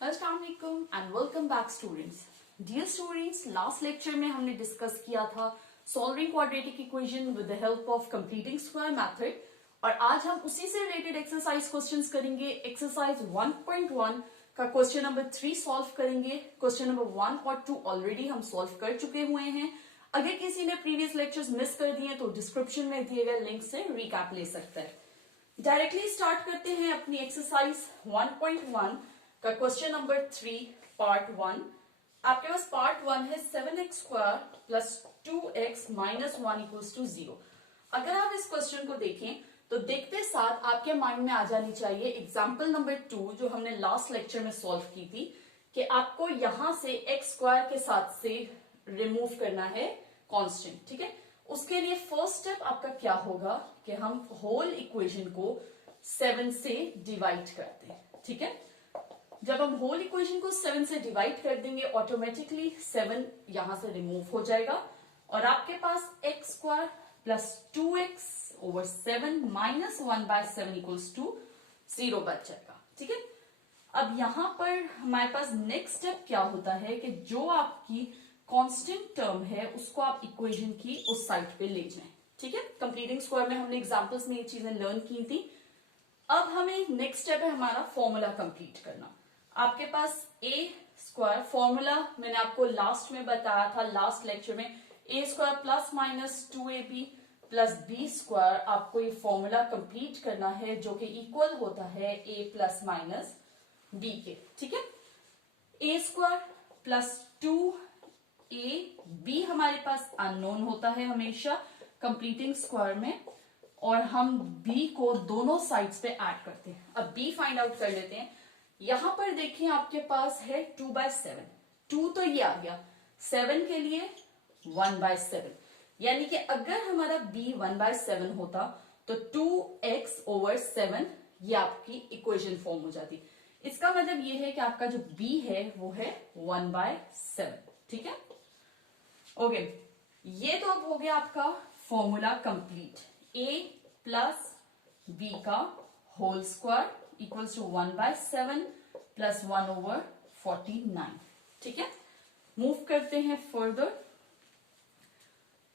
अस्सलाम वालेकुम and welcome back students. Dear students, last lecture में हमने डिस्कस किया था solving quadratic equation with the help of completing square method और आज हम उसी से रिलेटेड एक्सरसाइज क्वेश्चंस करेंगे। एक्सरसाइज 1.1 का क्वेश्चन नंबर 3 सॉल्व करेंगे। क्वेश्चन नंबर 1 और 2 ऑलरेडी हम सॉल्व कर चुके हुए हैं। अगर किसी ने प्रीवियस लेक्चर्स मिस कर दिए तो डिस्क्रिप्शन में दिए गए लिंक से रिकैप ले सकता है। डायरेक्टली स्टार्ट करते हैं अपनी एक्सरसाइज 1.1 का क्वेश्चन नंबर 3 पार्ट 1। आपके पास पार्ट 1 है 7x square plus 2x minus 1 equals to 0। अगर आप इस क्वेश्चन को देखें तो देखते साथ आपके माइंड में आ जानी चाहिए एग्जाम्पल नंबर 2 जो हमने लास्ट लेक्चर में सॉल्व की थी कि आपको यहां से x स्क्वायर के साथ से रिमूव करना है कांस्टेंट। ठीक है, उसके लिए फर्स्ट स्टेप आपका क्या होगा कि हम होल इक्वेशन को 7 से डिवाइड करते हैं। ठीक है, जब हम होल इक्वेशन को 7 से डिवाइड कर देंगे ऑटोमेटिकली 7 यहां से रिमूव हो जाएगा और आपके पास x square plus 2x over 7 minus 1/7 equals to 0 बच जाएगा। ठीक है, अब यहां पर हमारे पास नेक्स्ट स्टेप क्या होता है कि जो आपकी कांस्टेंट टर्म है उसको आप इक्वेशन की उस साइड पे ले जाएं। ठीक है, कंप्लीटिंग स्क्वायर में हमने एग्जांपल्स में ये चीजें लर्न की थी। अब हमें नेक्स्ट स्टेप है हमारा फॉर्मूला कंप्लीट करना। आपके पास a स्क्वायर फॉर्मूला मैंने आपको लास्ट में बताया था, लास्ट लेक्चर में a square plus minus 2ab plus b square आपको ये फॉर्मूला कंप्लीट करना है जो कि इक्वल होता है a प्लस माइनस b के। ठीक है, a स्क्वायर प्लस 2ab हमारे पास अननोन होता है हमेशा कंप्लीटिंग स्क्वायर में और हम b को दोनों साइड्स पे ऐड करते हैं। अब b फाइंड आउट कर लेते हैं। यहां पर देखिए आपके पास है 2/7, 2 तो ये आ गया, 7 के लिए 1/7, यानी कि अगर हमारा b 1/7 होता तो 2x ओवर 7 ये आपकी इक्वेशन फॉर्म हो जाती। इसका मतलब ये है कि आपका जो b है वो है 1/7। ठीक है, ओके, ये तो अब हो गया आपका formula complete. a plus b का whole square equals to 1/7 plus 1 over 49। ठीक है, मूव करते हैं further.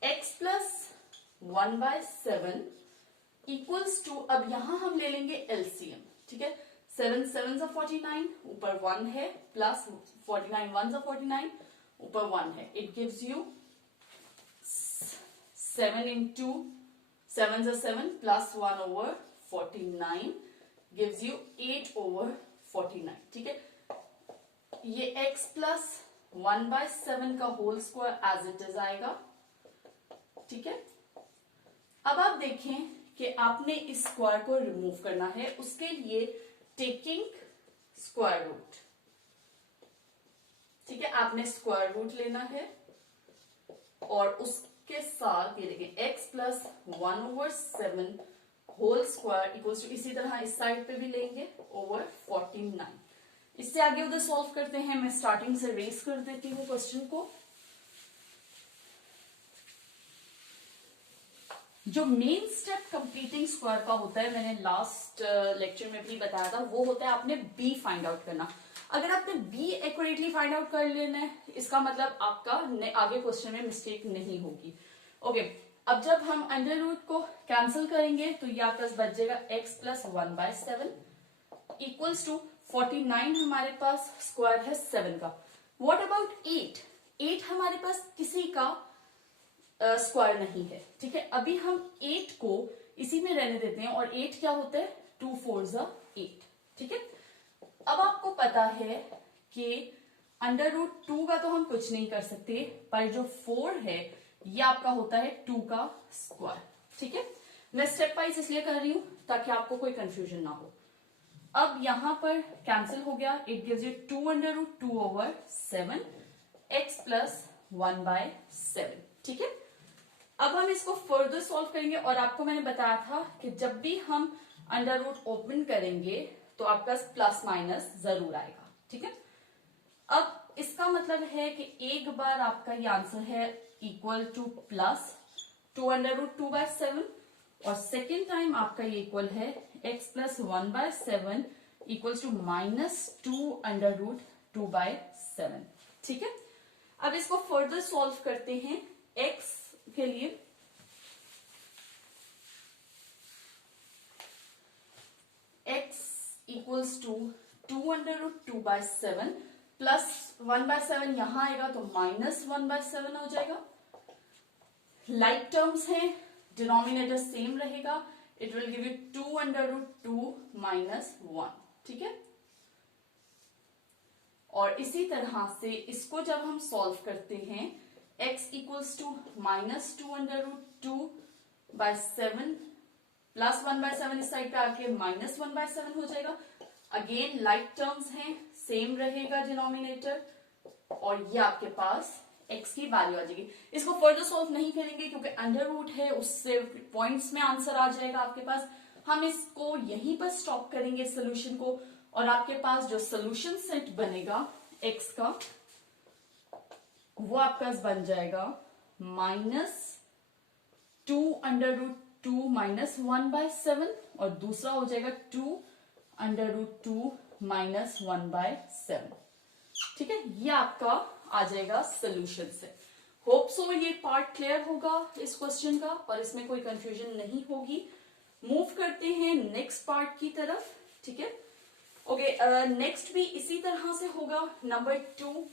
x plus 1/7 equals to, अब यहां हम ले लेंगे एलसीएम। ठीक है, 7 7 49 ऊपर 1 है प्लस 49 1 49 ऊपर 1 है, it gives you 7 into 7 7 plus 1 over 49 gives you 8 over 49। ठीक है, ये x प्लस 1/7 का whole square as it is आएगा। ठीक है, अब आप देखें कि आपने इस स्क्वायर को रिमूव करना है, उसके लिए टेकिंग स्क्वायर रूट। ठीक है, आपने स्क्वायर रूट लेना है और उसके साथ ये देखें x plus 1/7 whole square equals to, इसी तरह इस साइड पे भी लेंगे ओवर 49। इससे आगे उधर सॉल्व करते हैं। मैं स्टार्टिंग से रेस कर देती हूँ क्वेश्चन को। जो मेन स्टेप कंप्लीटिंग स्क्वायर का होता है, मैंने लास्ट लेक्चर में भी बताया था, वो होता है आपने b फाइंड आउट करना। अगर आपने b एक्यूरेटली फाइंड आउट कर लेना है, इसका मतलब आपका आगे क्वेश्चन में मिस्टेक नहीं होगी। ओके, अब जब हम अंडर रूट को कैंसिल करेंगे तो ये आपका बच जाएगा x प्लस 1/7 इक्वल्स टू 49 हमारे पास स्क्वायर है 7 का। What about 8? 8 हमारे पास किसी का स्क्वायर नहीं है। ठीक है, अभी हम 8 को इसी में रहने देते हैं और 8 क्या होता है, 2 4 8। ठीक है, अब आपको पता है कि अंडर रूट 2 का तो हम कुछ नहीं कर सकते, पर जो 4 है ये आपका होता है 2 का स्क्वायर। ठीक है, मैं स्टेप वाइज इसलिए कर रही हूं ताकि आपको कोई कंफ्यूजन ना हो। अब यहां पर कैंसिल हो गया, it gives you 2 over 7 x plus 1/7। ठीक है, अब हम इसको फर्दर सॉल्व करेंगे और आपको मैंने बताया था कि जब भी हम अंडर रूट ओपन करेंगे तो आपका प्लस माइनस जरूर आएगा। ठीक है, अब इसका मतलब है कि एक बार आपका ये आंसर है इक्वल टू प्लस 2/2/7 और सेकेंड टाइम आपका ये इक्वल है x प्लस 1/7 इक्वल्स टू -2√2/7। ठीक है, अब इसको फर्दर सॉल्व करते हैं x के लिए। x इक्वल्स टू 2√2/7 प्लस 1/7 यहां आएगा तो -1/7 हो जाएगा। लाइक टर्म्स हैं, डिनोमिनेटर सेम रहेगा, इट विल गिव यू 2√2 - 1। ठीक है, और इसी तरह से इसको जब हम सॉल्व करते हैं x इक्वल्स टू -2√2/7 प्लस 1/7 इस साइड पे आके -1/7 हो जाएगा। अगेन लाइक टर्म्स हैं, सेम रहेगा डिनोमिनेटर, और ये आपके पास x की वैल्यू आ जाएगी। इसको फर्दर सॉल्व नहीं करेंगे क्योंकि अंडर रूट है, उससे पॉइंट्स में आंसर आ जाएगा आपके पास। हम इसको यहीं पर स्टॉप करेंगे सोल्यूशन को, और आपके पास जो सोल्यूशन सेट बनेगा x का वो आपका बन जाएगा -2√2 - 1/7 और दूसरा हो जाएगा 2√2 - 1/7। ठीक है, ये आपका आ जाएगा सोल्यूशन से। होप सो ये पार्ट क्लियर होगा इस क्वेश्चन का और इसमें कोई कंफ्यूजन नहीं होगी। मूव करते हैं नेक्स्ट पार्ट की तरफ। ठीक है, ओके, नेक्स्ट भी इसी तरह से होगा। नंबर 2,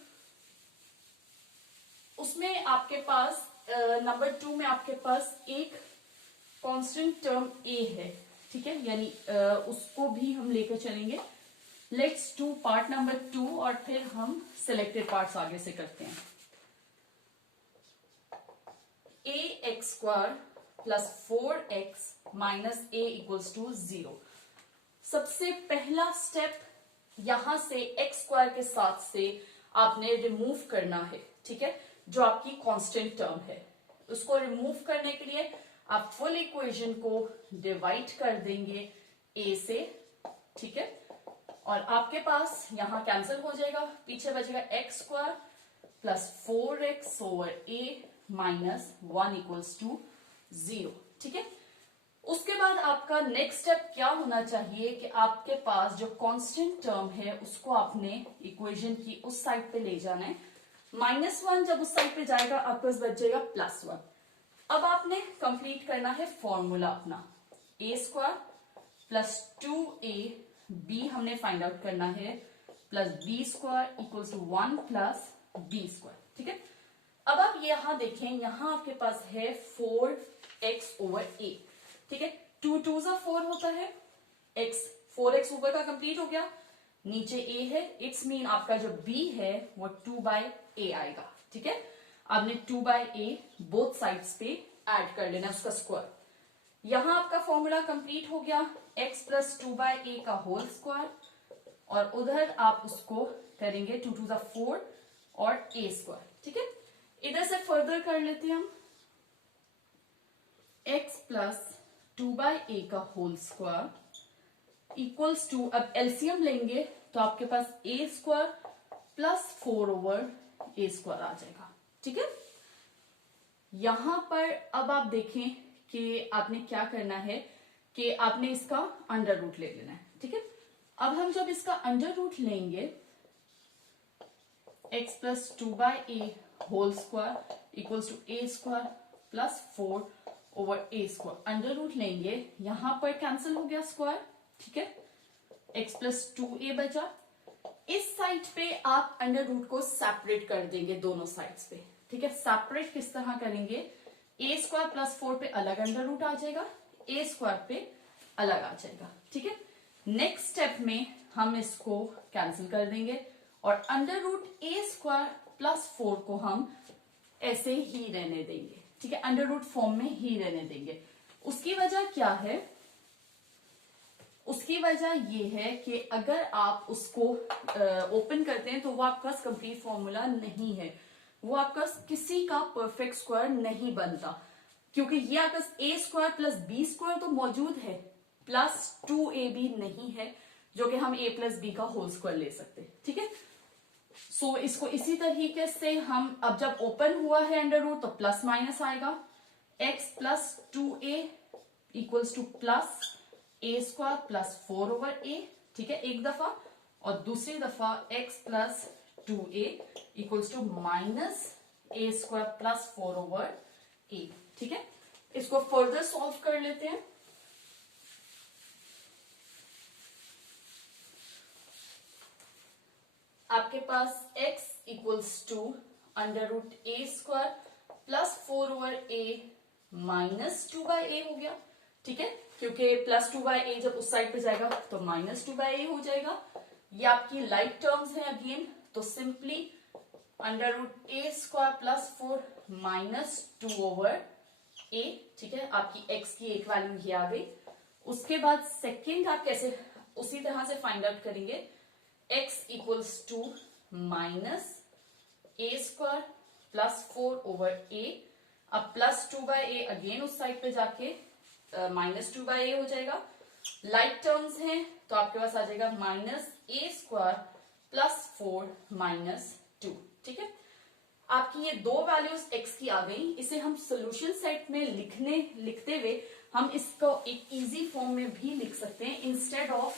उसमें आपके पास नंबर 2 में आपके पास एक कांस्टेंट टर्म a है। ठीक है, यानी उसको भी हम लेकर चलेंगे। लेट्स डू पार्ट नंबर 2 और फिर हम सिलेक्टेड पार्ट्स आगे से करते हैं। ax² + 4x - a equals to 0। सबसे पहला स्टेप यहां से x² के साथ से आपने रिमूव करना है। ठीक है, जो आपकी कांस्टेंट टर्म है उसको रिमूव करने के लिए आप फुल इक्वेशन को डिवाइड कर देंगे a से। ठीक है, और आपके पास यहां कैंसिल हो जाएगा, पीछे बचेगा x² + 4x / a - 1 equals to 0। ठीक है, उसके बाद आपका नेक्स्ट स्टेप क्या होना चाहिए कि आपके पास जो कांस्टेंट टर्म है उसको आपने इक्वेशन की उस साइड पे ले जाना है। -1 जब उस साइड पे जाएगा आपके पास बच जाएगा +1। अब आपने कंप्लीट करना है फॉर्मूला अपना, a² + 2ab हमने फाइंड आउट करना है +b² इक्वल्स टू 1 + b²। ठीक है, अब आप यहां देखें, यहां आपके पास है 4x/a। ठीक है, 2 2 4 होता है, x 4x ऊपर का कंप्लीट हो गया, नीचे a है, इट्स मीन आपका जो b है वो 2/a आएगा। ठीक है, आपने 2/a बोथ साइड्स पे ऐड कर लेना उसका स्क्वायर। यहां आपका फॉर्मूला कंप्लीट हो गया, x + 2/a का होल स्क्वायर, और उधर आप उसको करेंगे 2 2 4 और a²। ठीक है, इधर से फर्दर कर लेते हैं हम, x + 2/a का होल स्क्वायर इक्वल्स टू, अब एलसीएम लेंगे तो आपके पास a² + 4/a² आ जाएगा। ठीक है, यहां पर अब आप देखें कि आपने क्या करना है कि आपने इसका अंडर रूट ले लेना है। ठीक है, अब हम जब इसका अंडर रूट लेंगे, x + 2/a whole square equals to a² + 4/a², under root लेंगे, यहां पर कैंसिल हो गया स्क्वायर। ठीक है, x + 2a बचा। इस साइड पे आप अंडर रूट को सेपरेट कर देंगे दोनों साइड्स पे। ठीक है, सेपरेट किस तरह करेंगे, a² + 4 पे अलग अंडर रूट आ जाएगा, a² पे अलग आ जाएगा। ठीक है, नेक्स्ट स्टेप में हम इसको कैंसिल कर देंगे और अंडर रूट a² + 4 को हम ऐसे ही रहने देंगे। ठीक है, अंडर रूट फॉर्म में ही रहने देंगे। उसकी वजह क्या है, उसकी वजह ये है कि अगर आप उसको ओपन करते हैं तो वो आपका कंप्लीट फॉर्मूला नहीं है, वो आपका किसी का परफेक्ट स्क्वायर नहीं बनता, क्योंकि ये आपका a² + b² तो मौजूद है, +2ab नहीं है, जो कि हम a + b का होल स्क्वायर ले सकते हैं। ठीक है, सो इसको इसी तरीके से हम, अब जब ओपन हुआ है अंडर रूट तो प्लस माइनस आएगा, x + 2a equals to +a² + 4/a। ठीक है, एक दफा, और दूसरी दफा x plus 2a equals to minus a square plus 4/a। ठीक है, इसको फर्दर सॉल्व कर लेते हैं। आपके पास x equals to under root a square plus 4/a minus 2/a हो गया। ठीक है, क्योंकि प्लस 2/a जब उस साइड पे जाएगा तो माइनस 2/a हो जाएगा। ये आपकी लाइक टर्म्स है अगेन, तो simply under root a square plus 4 minus 2/a। ठीक है, आपकी x की एक वैल्यू ये आ गई। उसके बाद सेकेंड आप कैसे उसी तरह से फाइंड आउट करेंगे, x equals to minus a square plus 4/a। अब प्लस 2/a अगेन उस साइड पे जाके माइनस 2/a हो जाएगा। लाइक टर्म्स हैं तो आपके पास आ जाएगा minus a square plus 4 minus 2। ठीक है, आपकी ये दो वैल्यूज x की आ गई। इसे हम सोल्यूशन सेट में लिखते हुए हम इसको एक इजी फॉर्म में भी लिख सकते हैं, इंस्टेड ऑफ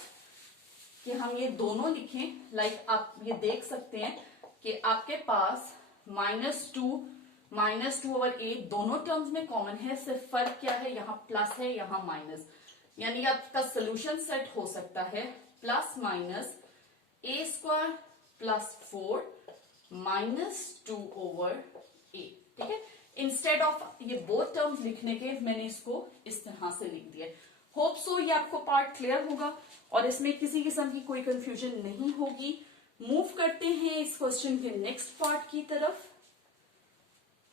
कि हम ये दोनों लिखें। लाइक आप ये देख सकते हैं कि आपके पास -2/a दोनों टर्म्स में कॉमन है, सिर्फ फर्क क्या है, यहाँ प्लस है यहाँ माइनस, यानी आपका सोल्यूशन सेट हो सकता है plus minus a square plus 4 minus 2/a। ठीक है, इंस्टेड ऑफ ये बोथ टर्म्स लिखने के मैंने इसको इस तरह से लिख दिया। होप सो ये आपको पार्ट क्लियर होगा और इसमें किसी किस्म की कोई कंफ्यूजन नहीं होगी। मूव करते हैं इस क्वेश्चन के नेक्स्ट पार्ट की तरफ।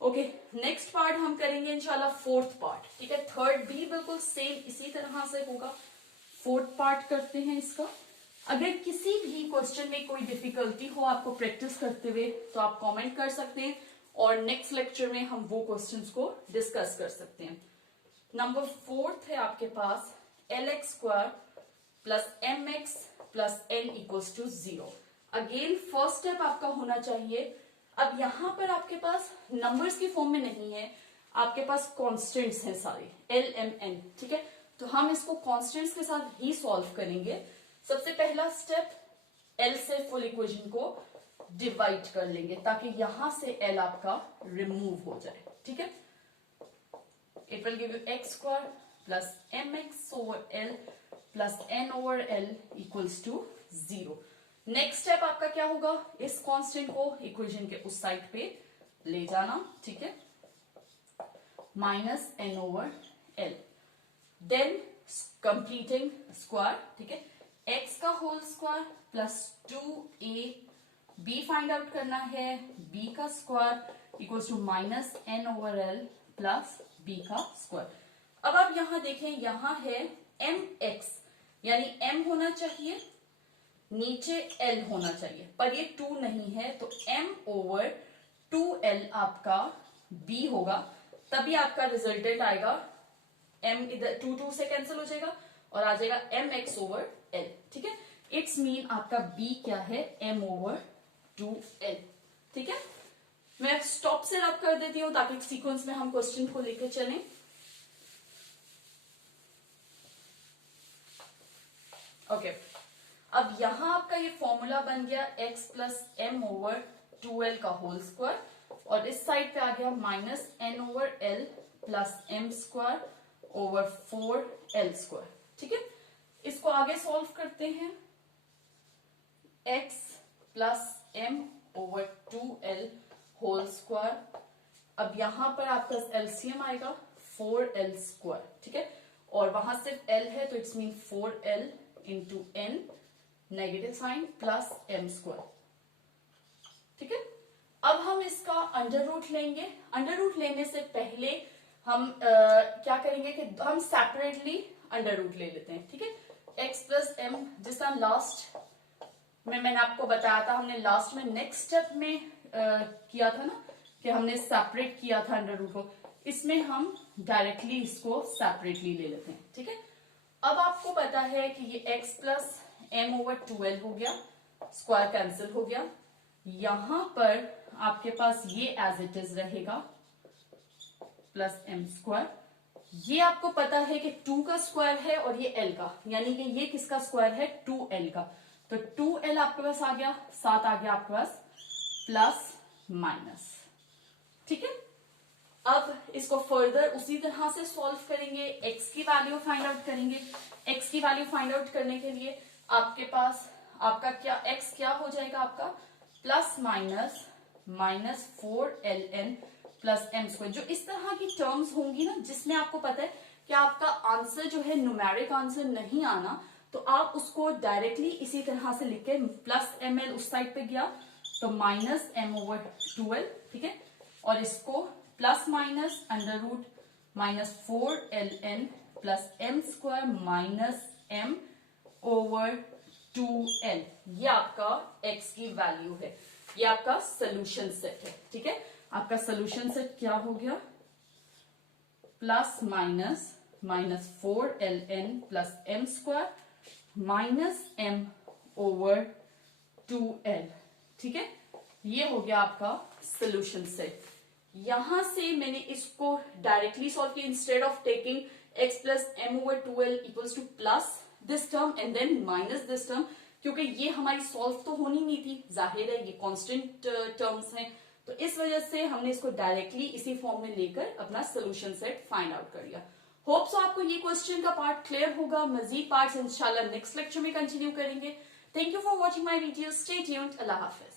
ओके, नेक्स्ट पार्ट हम करेंगे इंशाल्लाह फोर्थ पार्ट। ठीक है, थर्ड भी बिल्कुल सेम इसी तरह से होगा। फोर्थ पार्ट करते हैं इसका। अगर किसी भी क्वेश्चन में कोई डिफिकल्टी हो आपको प्रैक्टिस करते हुए तो आप कमेंट कर सकते हैं और नेक्स्ट लेक्चर में हम वो क्वेश्चंस को डिस्कस कर सकते हैं। नंबर 4 है आपके पास lx square plus mx plus n equals to 0। Again first step आपका होना चाहिए। अब यहां पर आपके पास नंबर्स की फॉर्म में नहीं है, आपके पास कॉन्स्टेंट्स हैं सारे l m n। ठीक है, तो हम इसको कॉन्स्टेंट्स के साथ ही सॉल्व करेंगे। सबसे पहला स्टेप l से फुल इक्वेशन को डिवाइड कर लेंगे ताकि यहां से l आपका रिमूव हो जाए। ठीक है, it will give you x square plus mx over l plus n over l equals to 0। Next step आपका क्या होगा, इस कांस्टेंट को इक्वेशन के उस साइड पे ले जाना। ठीक है, minus n over l, then completing square. ठीक है, x का whole square plus 2a, b find out करना है, b का square equals to minus n over l plus b का स्क्वायर। अब आप यहां देखें, यहां है mx यानी m होना चाहिए, नीचे l होना चाहिए, पर ये 2 नहीं है तो m over 2l आपका b होगा। तभी आपका रिजल्टेंट आएगा m, इधर 2 से कैंसिल हो जाएगा और आ जाएगा mx over l। ठीक है, इट्स मीन आपका b क्या है, m over 2l। ठीक है, मैं स्टॉप से रब कर देती हूं ताकि सीक्वेंस में हम क्वेश्चन को लेकर चलें। ओके, अब यहां आपका ये फॉर्मूला बन गया x plus m over 2l का होल स्क्वायर और इस साइड पे आ गया minus n over l plus m square over 4l square. ठीक है, इसको आगे सॉल्व करते हैं। x plus m over 2l whole square, अब यहां पर आपका एलसीएम आएगा 4l स्क्वायर। ठीक है, और वहां सिर्फ l है तो it's mean 4l into n, negative sign plus m square. ठीक है, अब हम इसका अंडर रूट लेंगे। अंडर रूट लेने से पहले हम क्या करेंगे कि हम सेपरेटली अंडर रूट ले लेते हैं। ठीक है, x प्लस m, जिस तरह लास्ट में मैंने आपको बताया था, हमने लास्ट में नेक्स्ट स्टेप में किया था ना कि हमने सेपरेट किया था अंडर रूट को, इसमें हम डायरेक्टली इसको सेपरेटली ले लेते हैं। ठीक है, अब आपको पता है कि ये x plus m over 2l हो गया, स्क्वायर कैंसिल हो गया। यहां पर आपके पास ये एज इट इज रहेगा प्लस m स्क्वायर, ये आपको पता है कि 2 का स्क्वायर है और ये l का, यानी कि ये किसका स्क्वायर है, 2l का। तो 2l आपके पास आ गया, साथ आ गया आपके पास प्लस माइनस। ठीक है, अब इसको फर्दर उसी तरह से सॉल्व करेंगे, x की वैल्यू फाइंड आउट करेंगे। x की वैल्यू फाइंड आउट करने के लिए आपके पास आपका क्या x क्या हो जाएगा, आपका plus minus minus 4ln plus m square. जो इस तरह की टर्म्स होंगी ना जिसमें आपको पता है कि आपका आंसर जो है न्यूमेरिक आंसर नहीं आना, तो आप उसको डायरेक्टली इसी तरह से लिख के प्लस ml उस साइड पे गया तो माइनस m ओवर 12, ठीक है, और इसको plus minus under root minus 4ln plus m square minus m over 2l। ये आपका x की वैल्यू है, ये आपका सोल्यूशन सेट है। ठीक है, आपका सोल्यूशन सेट क्या हो गया, plus minus minus 4ln plus m square minus m over 2l। ठीक है, ये हो गया आपका सोल्यूशन सेट। यहां से मैंने इसको डायरेक्टली सॉल्व किया, instead of taking x plus m over 2l equals to plus this term and then minus this term, क्योंकि ये हमारी सॉल्व तो होनी नहीं थी, जाहिर है ये कांस्टेंट टर्म्स हैं, तो इस वजह से हमने इसको डायरेक्टली इसी फॉर्म में लेकर अपना सोल्यूशन सेट फाइंड आउट कर लिया। होप सो आपको ये क्वेश्चन का पार्ट क्लियर होगा। मजीद पार्ट्स इंशाल्लाह नेक्स्ट लेक्चर में कंटिन्यू करेंगे। Thank you for watching my video, stay tuned, Allah Hafiz.